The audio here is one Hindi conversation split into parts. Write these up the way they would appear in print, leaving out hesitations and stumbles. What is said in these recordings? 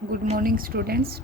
Good morning students.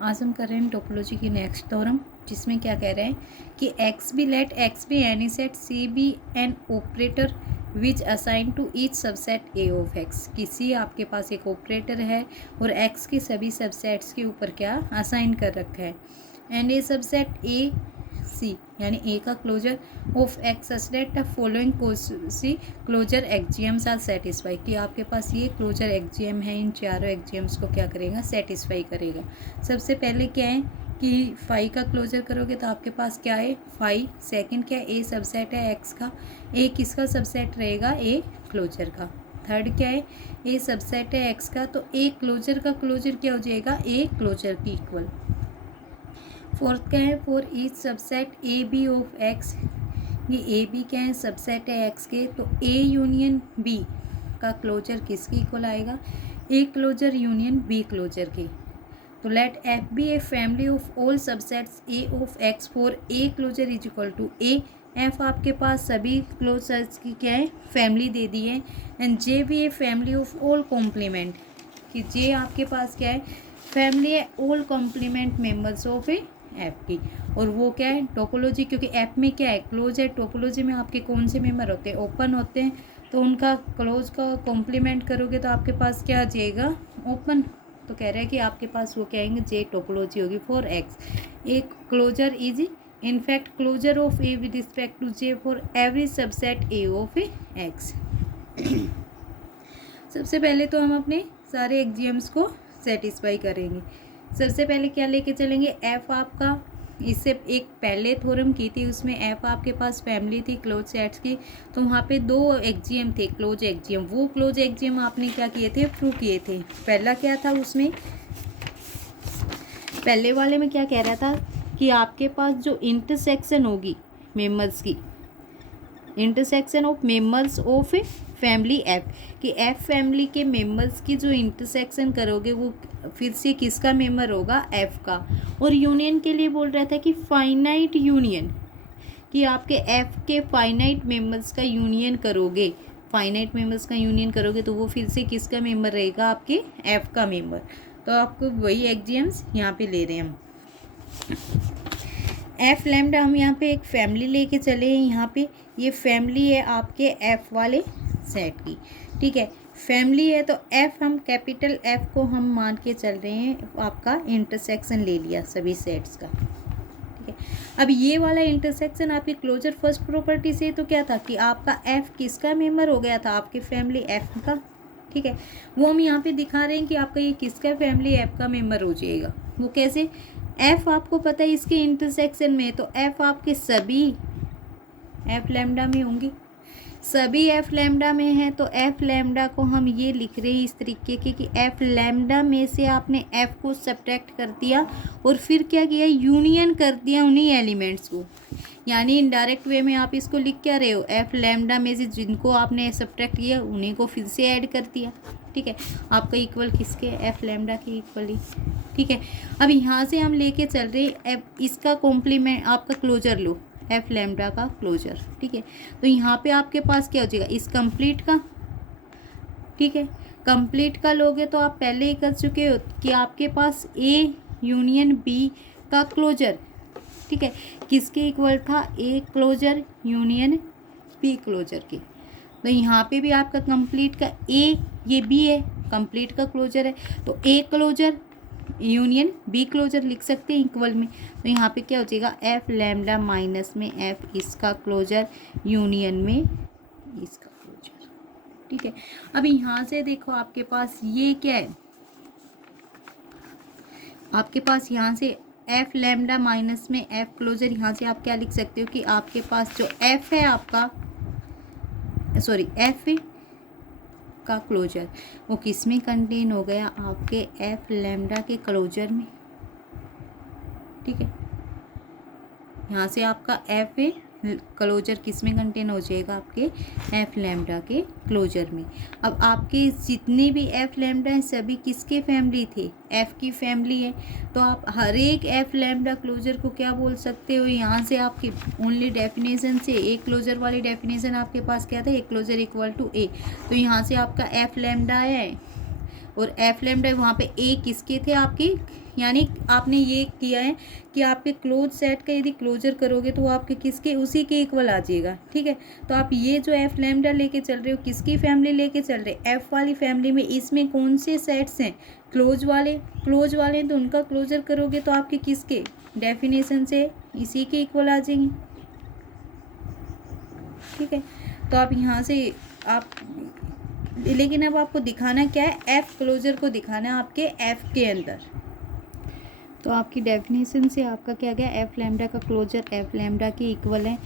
आज हम कर रहे हैं टोपोलॉजी की नेक्स्ट थ्योरम, जिसमें क्या कह रहे हैं कि X be any set C be an operator which assign to each subset A of X. किसी आपके पास एक ऑपरेटर है और एक्स के सभी सबसेट्स के ऊपर क्या असाइन कर रखा है। एंड ए सबसेट ए सी यानी ए का closure of X such that the following C closure axioms are satisfy, कि आपके पास ये क्लोजर एक्जियम है, इन चारों एक्जियम्स को क्या करेगा, सेटिस्फाई करेगा। सबसे पहले क्या है कि फाई का क्लोजर करोगे तो आपके पास क्या है, फाई। सेकंड क्या है, ए सबसेट है एक्स का, ए किसका सबसेट रहेगा, ए क्लोजर का। थर्ड क्या है, ए सबसेट है एक्स का, तो ए क्लोजर का क्लोजर क्या हो जाएगा, ए क्लोजर की इक्वल। फोर्थ क्या है, for each subset A B of X, ये ए बी क्या है, सबसेट है एक्स के, तो ए यूनियन बी का क्लोजर किसके इक्वल आएगा, A closure union B closure के। तो let F be a family of all subsets A of X for A closure is equal to A. F आपके पास सभी क्लोजर्स की क्या है, फैमिली दे दी है। And J be a family of all complement, कि जे आपके पास क्या है, फैमिली है all complement members of A F की। और वो क्या है, टोपोलॉजी, क्योंकि एफ में क्या है, क्लोज है। टोपोलॉजी में आपके कौन से मेंबर होते हैं, ओपन होते हैं, तो उनका क्लोज का कॉम्प्लीमेंट करोगे तो आपके पास क्या आ जाएगा, ओपन। तो कह रहे हैं कि आपके पास वो कहेंगे जे टोपोलॉजी होगी फॉर एक्स। एक closure is in fact closure of A with respect to J for every subset A of A X. सबसे पहले तो हम अपने सारे एक्जियम्स को सेटिस्फाई करेंगे। सबसे पहले क्या लेके चलेंगे, एफ आपका, इससे एक पहले थ्योरम की थी, उसमें एफ आपके पास फैमिली थी क्लोज सेट्स की, तो वहाँ पे दो एक्जियम थे क्लोज एक्जियम। वो क्लोज एक्जियम आपने क्या किए थे, प्रूव किए थे। पहला क्या था, उसमें पहले वाले में क्या कह रहा था कि आपके पास जो इंटरसेक्शन होगी मेंबर्स की, intersection of members of a family F, कि एफ फैमिली के मेंबर्स की जो इंटरसेक्शन करोगे वो फिर से किसका मेंबर होगा, एफ का। और यूनियन के लिए बोल रहा था कि फाइनाइट यूनियन, कि आपके एफ के फाइनाइट मेंबर्स का यूनियन करोगे, फाइनाइट मेंबर्स का यूनियन करोगे तो वो फिर से किसका मेंबर रहेगा, आपके एफ का मेंबर। तो आपको वही एक्जियम्स यहाँ पे ले रहे हैं हम। एफ लैम्डा हम यहाँ पे एक फैमिली लेके चले हैं, यहाँ पे ये फैमिली है आपके एफ वाले सेट की, ठीक है। फैमिली है तो एफ, हम कैपिटल एफ को हम मान के चल रहे हैं, आपका इंटरसेक्शन ले लिया सभी सेट्स का, ठीक है। अब ये वाला इंटरसेक्शन आपकी क्लोजर फर्स्ट प्रॉपर्टी से तो क्या था कि आपका एफ किसका मेंबर हो गया था, आपकी फैमिली एफ का, ठीक है। वो हम यहाँ पे दिखा रहे हैं कि आपका ये किसका फैमिली एफ का मेंबर हो जाएगा। वो कैसे, एफ आपको पता है इसके इंटरसेक्शन में, तो एफ आपके सभी एफ लैम्डा में होंगी, सभी एफ लैम्डा में है, तो एफ लैम्डा को हम ये लिख रहे हैं इस तरीके के कि एफ लैम्डा में से आपने एफ को सब्ट्रैक्ट कर दिया और फिर क्या किया, यूनियन कर दिया उन्हीं एलिमेंट्स को। यानी इनडायरेक्ट वे में आप इसको लिख क्या रहे हो, एफ लैम्डा में से जिनको आपने सब्ट्रैक्ट किया उन्हीं को फिर से ऐड कर दिया, ठीक है। आपका इक्वल किसके, एफ लैम्डा के इक्वली, ठीक है। अब यहाँ से हम लेके चल रहे एफ, इसका कॉम्प्लीमेंट आपका क्लोजर लो, एफ लैम्डा का क्लोजर, ठीक है। तो यहाँ पे आपके पास क्या हो जाएगा, इस कंप्लीट का, ठीक है। कंप्लीट का लोगे तो आप पहले ही कर चुके हो कि आपके पास ए यूनियन बी का क्लोजर, ठीक है, किसके इक्वल था, A closure union B closure के। तो यहाँ पे भी आपका कंप्लीट का ए, ये बी है, कंप्लीट का क्लोजर है, तो A closure union B closure लिख सकते हैं इक्वल में। तो यहाँ पे क्या हो जाएगा, एफ लैम्डा माइनस में एफ इसका क्लोजर यूनियन में इसका क्लोजर, ठीक है। अब यहाँ से देखो आपके पास ये क्या है, आपके पास यहाँ से एफ लैम्डा माइनस में एफ क्लोजर, यहाँ से आप क्या लिख सकते हो कि आपके पास जो एफ है आपका, सॉरी एफ का क्लोजर, वो किस में कंटेन हो गया, आपके एफ लैम्डा के क्लोजर में, ठीक है। यहाँ से आपका एफ क्लोजर किस में कंटेन हो जाएगा, आपके एफ लैम्डा के क्लोजर में। अब आपके जितने भी एफ लैम्डा हैं सभी किसके फैमिली थे, एफ की फैमिली है, तो आप हर एक एफ लैम्डा क्लोजर को क्या बोल सकते हो, यहाँ से आपकी ओनली डेफिनेशन से ए क्लोजर वाली डेफिनेशन आपके पास क्या था, ए क्लोजर इक्वल टू ए। तो यहाँ से आपका एफ लैम्डा है और एफ लैम्डा वहाँ पे ए किसके थे आपके, यानी आपने ये किया है कि आपके क्लोज सेट का यदि क्लोजर करोगे तो वो आपके किसके, उसी के इक्वल आ जाएगा। ठीक है, तो आप ये जो एफ लैम्डा लेके चल रहे हो किसकी फैमिली लेके चल रहे, एफ वाली फैमिली में। इसमें कौन से सेट्स हैं, क्लोज वाले हैं, तो उनका क्लोजर करोगे तो आपके किसके डेफिनेशन से इसी के इक्वल आ जाएंगे। ठीक है, तो आप यहाँ से आप, लेकिन अब आपको दिखाना क्या है, एफ क्लोजर को दिखाना है आपके एफ के अंदर। तो आपकी डेफिनेशन से आपका क्या गया, एफ लैम्डा का क्लोजर एफ लैम्डा के इक्वल है।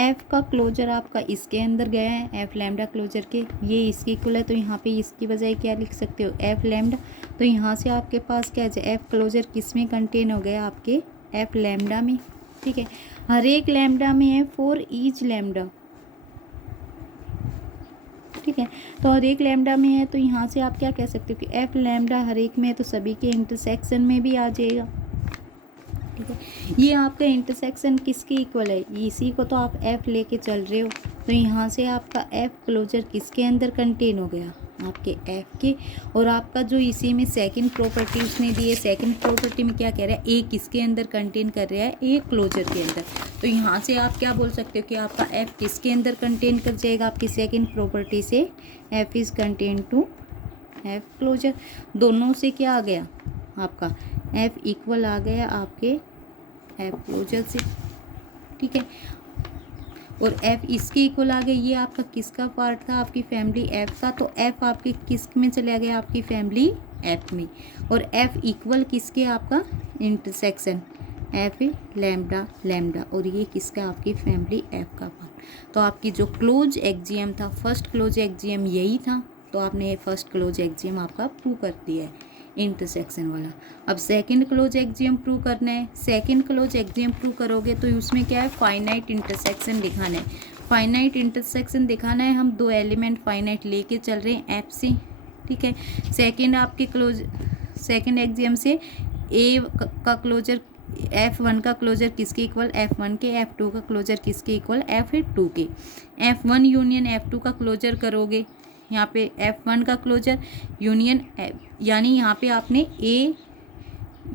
एफ का क्लोजर आपका इसके अंदर गया है, एफ लैम्डा क्लोजर के ये इसके इक्वल है, तो यहाँ पे इसकी बजाय क्या लिख सकते हो, एफ लैम्डा। तो यहाँ से आपके पास क्या है, एफ क्लोजर किस में कंटेन हो गया, आपके एफ लैम्डा में। ठीक है, हर एक लैम्डा में है फॉर ईच लैम्डा। ठीक है, तो हर एक लैम्डा में है, तो यहाँ से आप क्या कह सकते हो कि एफ लैम्डा हर एक में है, तो सभी के इंटरसेक्शन में भी आ जाएगा। ठीक है, ये आपका इंटरसेक्शन किसके इक्वल है, इसी को तो आप एफ लेके चल रहे हो, तो यहाँ से आपका एफ क्लोजर किसके अंदर कंटेन हो गया, आपके एफ के। और आपका जो इसी में सेकंड प्रॉपर्टी उसने दी है, सेकंड प्रॉपर्टी में क्या कह रहा है, ए किसके अंदर कंटेन कर रहा है, ए क्लोजर के अंदर। तो यहाँ से आप क्या बोल सकते हो कि आपका एफ किसके अंदर कंटेन कर जाएगा, आपकी सेकंड प्रॉपर्टी से, F is contain to F closure. दोनों से क्या आ गया, आपका एफ इक्वल आ गया आपके एफ क्लोजर से। ठीक है, और एफ इसके इक्वल आ गया, ये आपका किसका पार्ट था, आपकी फैमिली एफ का। तो एफ आपके किस में चला गया, आपकी फैमिली एफ में। और एफ इक्वल किसके, आपका इंटरसेक्शन एफ लैम्डा लैम्डा, और ये किसका, आपकी फैमिली एफ का पार्ट। तो आपकी जो क्लोज एक्जियम था, फर्स्ट क्लोज एक्जियम यही था, तो आपने फर्स्ट क्लोज एक्जियम आपका प्रूव कर दिया है, इंटरसेक्शन वाला। अब सेकंड क्लोज एक्जियम प्रूव करना है। सेकंड क्लोज एक्जियम प्रूव करोगे तो उसमें क्या है, फाइनाइट इंटरसेक्शन दिखाना है। फाइनाइट इंटरसेक्शन दिखाना है, हम दो एलिमेंट फाइनाइट लेके चल रहे हैं एफ से। ठीक है, सेकंड आपके क्लोज, सेकंड एक्जियम से ए का क्लोजर, F1 का क्लोजर किसके इक्वल, F1 के। F2 का क्लोजर किसके इक्वल, F2 के। F1 यूनियन F2 का क्लोजर करोगे, यहाँ पे F1 का क्लोजर यूनियन, यानी यहाँ पे आपने A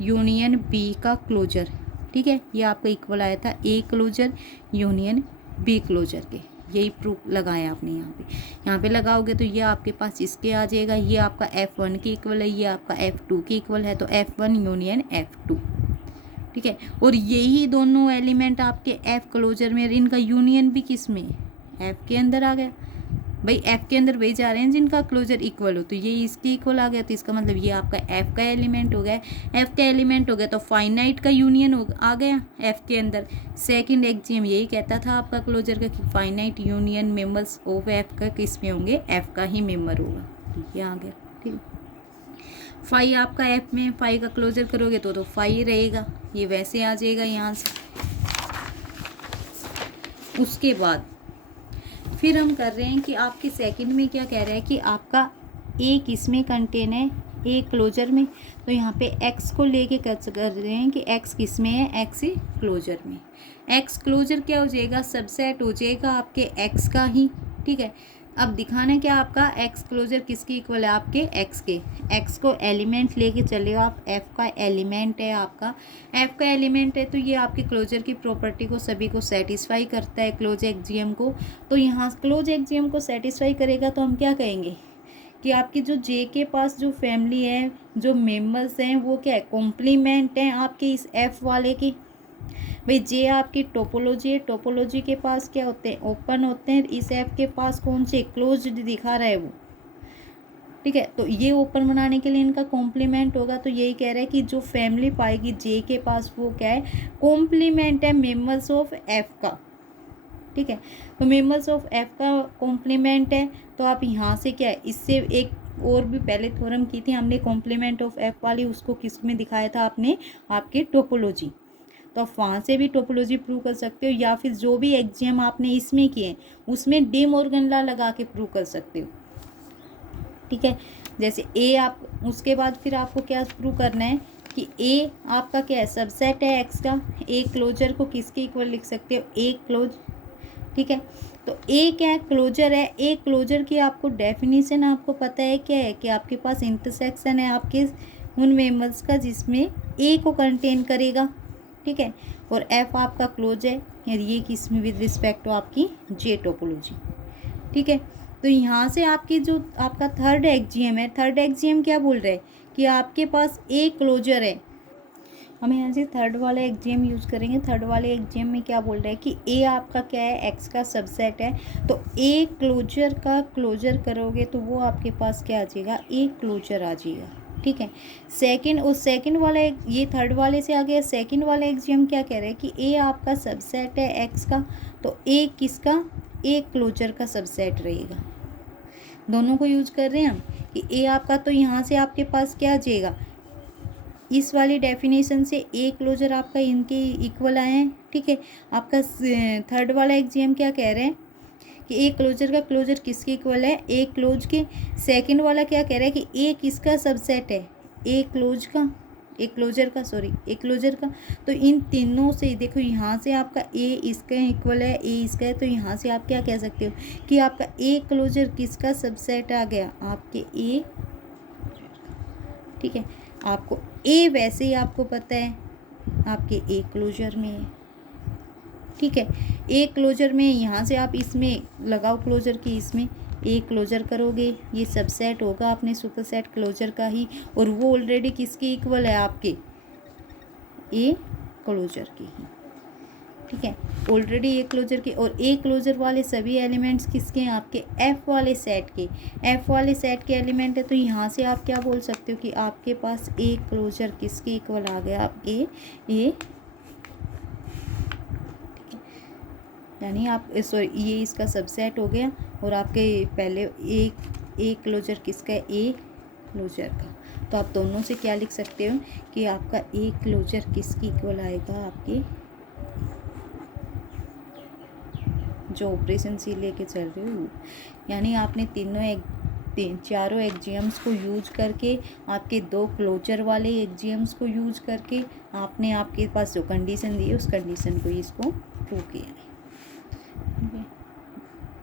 यूनियन B का क्लोजर। ठीक है, ये आपका इक्वल आया था A closure union B closure के, यही प्रूफ लगाया आपने यहाँ पे लगाओगे तो ये आपके पास इसके आ जाएगा। ये आपका F1 के इक्वल है, ये आपका F2 के इक्वल है, तो F1 यूनियन F2। ठीक है, और यही दोनों एलिमेंट आपके एफ क्लोजर में, इनका यूनियन भी किस में, एफ के अंदर आ गया। भाई एफ के अंदर वही जा रहे हैं जिनका क्लोजर इक्वल हो, तो ये इसके इक्वल आ गया, तो इसका मतलब ये आपका एफ का एलिमेंट हो गया। एफ का एलिमेंट हो गया तो फाइनाइट का यूनियन आ गया एफ के अंदर। सेकंड एक्जियम यही कहता था आपका क्लोजर का कि finite union members of F का किस में होंगे, एफ का ही मेंबर होगा, तो ये आ गया। ठीक है, फाई आपका एफ में, फाई का क्लोजर करोगे तो फाई रहेगा, ये वैसे आ जाएगा यहाँ से। उसके बाद फिर हम कर रहे हैं कि आपके सेकंड में क्या कह रहा है कि आपका ए किस में कंटेन है, ए क्लोजर में। तो यहाँ पे एक्स को लेके कर रहे हैं कि एक्स किस में है, एक्स क्लोजर में। एक्स क्लोजर क्या हो जाएगा, सबसेट हो जाएगा आपके एक्स का ही। ठीक है, अब दिखाना क्या आपका एक्स क्लोजर किसकी इक्वल है, आपके एक्स के। एक्स को एलिमेंट लेके चले आप, एफ का एलिमेंट है आपका, एफ का एलिमेंट है, तो ये आपके क्लोजर की प्रॉपर्टी को सभी को सेटिस्फाई करता है, क्लोज एक्जियम को। तो यहाँ क्लोज एक्जियम को सेटिस्फाई करेगा तो हम क्या कहेंगे कि आपकी जो जे के पास जो फैमिली है, जो मेंबर्स हैं, वो क्या है, कॉम्प्लीमेंट हैं आपके इस एफ वाले की। भाई जे आपकी टोपोलॉजी है, टोपोलॉजी के पास क्या होते हैं, ओपन होते हैं। इस एफ के पास कौन से क्लोज दिखा रहा है वो। ठीक है, तो ये ओपन बनाने के लिए इनका कॉम्प्लीमेंट होगा, तो यही कह रहा है कि जो फैमिली पाएगी जे के पास वो क्या है, कॉम्प्लीमेंट है मेंबर्स ऑफ एफ का। ठीक है, तो मेंबर्स ऑफ एफ का कॉम्प्लीमेंट है, तो आप यहाँ से क्या है, इससे एक और भी पहले थ्योरम की थी हमने कॉम्प्लीमेंट ऑफ एफ वाली, उसको किस में दिखाया था आपने, आपके टोपोलॉजी। तो आप वहाँ से भी टोपोलॉजी प्रूव कर सकते हो, या फिर जो भी एक्जियम आपने इसमें किए उसमें डी मॉर्गन लॉ लगा के प्रूव कर सकते हो। ठीक है, जैसे ए आप, उसके बाद फिर आपको क्या प्रूव करना है कि ए आपका क्या है, सबसेट है एक्स का। ए क्लोजर को किसके इक्वल लिख सकते हो, ए क्लोज ठीक है। तो ए क्या है, क्लोजर है। ए क्लोजर की आपको डेफिनेशन आपको पता है क्या है, कि आपके पास इंटरसेक्शन है आपके उन मेंबर्स का जिसमें ए को कंटेन करेगा, ठीक है। और एफ आपका क्लोज है, ये किसमें विद रिस्पेक्ट टू आपकी जे टोपोलॉजी, ठीक है। तो यहाँ से आपकी जो आपका थर्ड एक्जियम है, थर्ड एक्जियम क्या बोल रहा है कि आपके पास ए क्लोजर है। हम यहाँ से थर्ड वाला एक्जियम यूज़ करेंगे। थर्ड वाले एक्जियम में क्या बोल रहा है कि ए आपका क्या है, एक्स का सबसेट है। तो ए क्लोजर का क्लोजर करोगे तो वो आपके पास क्या आ जाएगा, ए क्लोजर आ जाएगा, ठीक है। सेकंड, उस सेकंड वाला ये थर्ड वाले से आ गया। सेकंड वाला एक्जियम क्या कह रहा है कि ए आपका सबसेट है एक्स का, तो ए किसका, ए क्लोजर का सबसेट रहेगा। दोनों को यूज कर रहे हैं हम कि ए आपका, तो यहाँ से आपके पास क्या आ जाएगा, इस वाली डेफिनेशन से ए क्लोजर आपका इनके इक्वल आए हैं, ठीक है। आपका थर्ड वाला एक्जियम क्या कह रहे हैं कि ए क्लोजर का क्लोजर किसके इक्वल है, ए क्लोज के। सेकंड वाला क्या कह रहा है कि ए किसका सबसेट है, ए क्लोज का, ए क्लोजर का, सॉरी ए क्लोजर का। तो इन तीनों से देखो, यहाँ से आपका ए इसका इक्वल है, ए इसका है, तो यहाँ से आप क्या कह सकते हो कि आपका ए क्लोजर किसका सबसेट आ गया, आपके ए, ठीक है। आपको ए वैसे ही आपको पता है आपके ए क्लोजर में है, ठीक है। ए क्लोजर में यहाँ से आप इसमें लगाओ क्लोजर की, इसमें ए क्लोजर करोगे, ये सबसेट होगा अपने सुपरसेट क्लोजर का ही, और वो ऑलरेडी किसके इक्वल है, आपके ए क्लोजर की ही, ठीक है। ऑलरेडी ए क्लोजर के, और ए क्लोजर वाले सभी एलिमेंट्स किसके हैं, आपके एफ वाले सेट के, एफ वाले सेट के एलिमेंट है। तो यहाँ से आप क्या बोल सकते हो कि आपके पास ए क्लोजर किसके इक्वल आ गया, आपके ए, यानी आप सॉरी ये इसका सबसेट हो गया, और आपके पहले ए क्लोजर किसका है, ए क्लोजर का। तो आप दोनों से क्या लिख सकते हो कि आपका ए क्लोजर किसकी इक्वल आएगा, आपके जो ऑपरेशन सी लेके चल रहे हो। यानी आपने चारों एक्जियम्स को यूज करके, आपके दो क्लोजर वाले एक्जियम्स को यूज करके, आपने आपके पास जो कंडीशन दी है उस कंडीशन को इसको प्रूव किया है।